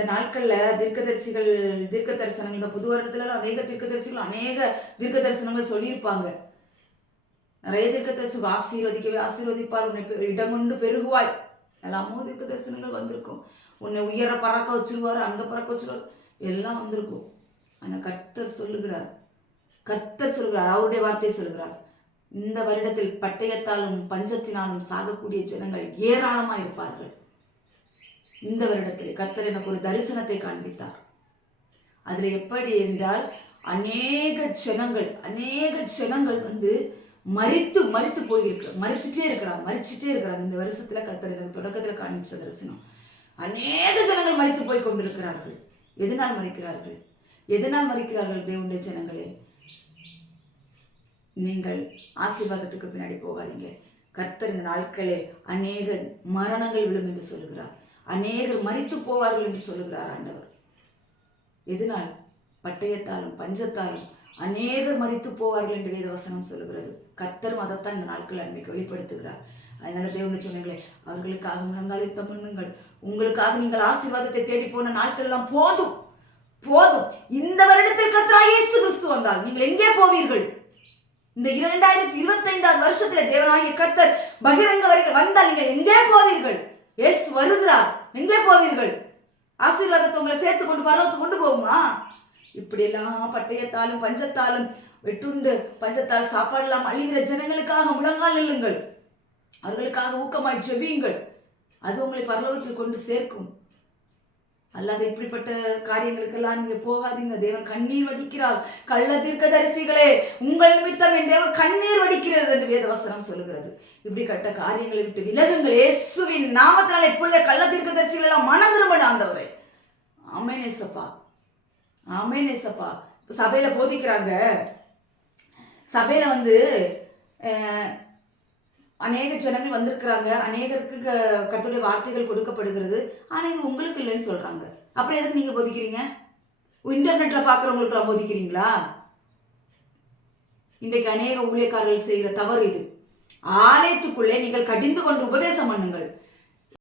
இந்த நாட்களில் தீர்க்கதரிசிகள் தீர்க்க தரிசனங்கள் இந்த புது வருடத்துல அநேக தீர்க்கதரிசிகள் அநேக தீர்க்க தரிசனங்கள் சொல்லியிருப்பாங்க. நிறைய தீர்க்க தரிசிகள் ஆசீர்வதிக்கவே ஆசீர்வதிப்பார். உன்னை இடம் கொண்டு பெருகுவாய். எல்லாமோ தீர்க்க தரிசனங்கள் வந்திருக்கும். உன்னை உயர பறக்க வச்சிருவார் அங்கே பறக்க வச்சிருவார். எல்லாம் வந்திருக்கும். ஆனால் கர்த்தர் சொல்லுகிறார். கர்த்தர் சொல்கிறார் அவருடைய வார்த்தை சொல்கிறார் இந்த வருடத்தில் பட்டயத்தாலும் பஞ்சத்தினாலும் சாகக்கூடிய ஜனங்கள் ஏராளமாக இருப்பார்கள் இந்த வருடத்தில் கர்த்தர் எனக்கு ஒரு தரிசனத்தை காண்பித்தார். அதில் எப்படி என்றால் அநேக ஜனங்கள் அநேக ஜனங்கள் வந்து மறித்து மறித்து போயிருக்கிற மறித்துட்டே இருக்கிறாங்க மறிச்சுட்டே இருக்கிறாங்க இந்த வருஷத்தில் கர்த்தர் எனக்கு தொடக்கத்தில் காண்பிச்ச தரிசனம். அநேக ஜனங்கள் மறித்து போய் கொண்டிருக்கிறார்கள். எதனால் மறிக்கிறார்கள் எதனால் மறிக்கிறார்கள் தேவனுடைய ஜனங்களே? நீங்கள் ஆசீர்வாதத்துக்கு பின்னாடி போகாதீங்க. கர்த்தர் இந்த நாட்களே அநேக மரணங்கள் விழும் என்று சொல்லுகிறார். அநேகர் மறித்து போவார்கள் என்று சொல்லுகிறார் ஆண்டவர். எதனால்? பட்டயத்தாலும் பஞ்சத்தாலும் அநேகர் மறித்து போவார்கள் என்று வேதவசனம் சொல்லுகிறது. கத்தரும் அதைத்தான் இந்த நாட்கள் அன்மைக்கு வெளிப்படுத்துகிறார். அதனால தேவன் சொன்னீங்களே அவர்களுக்காக முழங்காலை தமிழுங்கள் உங்களுக்காக நீங்கள் ஆசீர்வாதத்தை தேடி போன நாட்கள் எல்லாம் போதும். போதும். இந்த வருடத்தில் கத்தரா இயேசு கிறிஸ்து வந்தால் நீங்கள் எங்கே போவீர்கள்? இந்த இரண்டாயிரத்தி இருபத்தைந்தாவது வருஷத்துல தேவனாகிய கர்த்தர் பகிரங்க வரைகள் வந்தால் நீங்கள் எங்கே போவீர்கள்? இயேசு வருகிறார். எங்கே போவீர்கள். ஆசீர்வாதத்தை உங்களை சேர்த்து கொண்டு பரவத்து கொண்டு போகுமா? இப்படியெல்லாம் பட்டயத்தாலும் பஞ்சத்தாலும் வெட்டுண்டு பஞ்சத்தால் சாப்பாடு இல்லாமல் அழிகிற ஜனங்களுக்காக முழங்கால் நில்லுங்கள். அவர்களுக்காக ஊக்கமாய் ஜெபியுங்கள். அது உங்களை பரலோகத்தில் கொண்டு சேர்க்கும். அல்லாத இப்படிப்பட்ட காரியங்களுக்கெல்லாம் நீங்க போகாதீங்க. தேவன் கண்ணீர் வடிக்கிறார். கள்ள தீர்க்க தரிசிகளே உங்கள் நிமித்தம் என் தேவன் கண்ணீர் வடிக்கிறது என்று வேதவசனம் சொல்லுகிறது. இப்படி கட்ட காரியங்களை விட்டு விலகுங்கள். இயேசுவின் நாமத்தினால இப்பொழுது கள்ள தீர்க்கதரிசிகள் எல்லாம் மனம் திரும்ப ஆண்டவரே. ஆமென் ஏசப்பா. சபையில போதிக்கிறாங்க. சபையில வந்து அநேக ஜனங்கள் வந்திருக்கிறாங்க. அநேகருக்கு க- வார்த்தைகள் கொடுக்கப்படுகிறது. ஆனால் இது உங்களுக்கு இல்லைன்னு சொல்கிறாங்க அப்புறம் எதுக்கு நீங்கள் போதிக்கிறீங்க? இன்டர்நெட்டில் பார்க்குறவங்களுக்குலாம் போதிக்கிறீங்களா? இன்றைக்கு அநேக ஊழியக்காரர்கள் செய்கிற தவறு இது. ஆலயத்துக்குள்ளே நீங்கள் கடிந்து கொண்டு உபதேசம் பண்ணுங்கள்.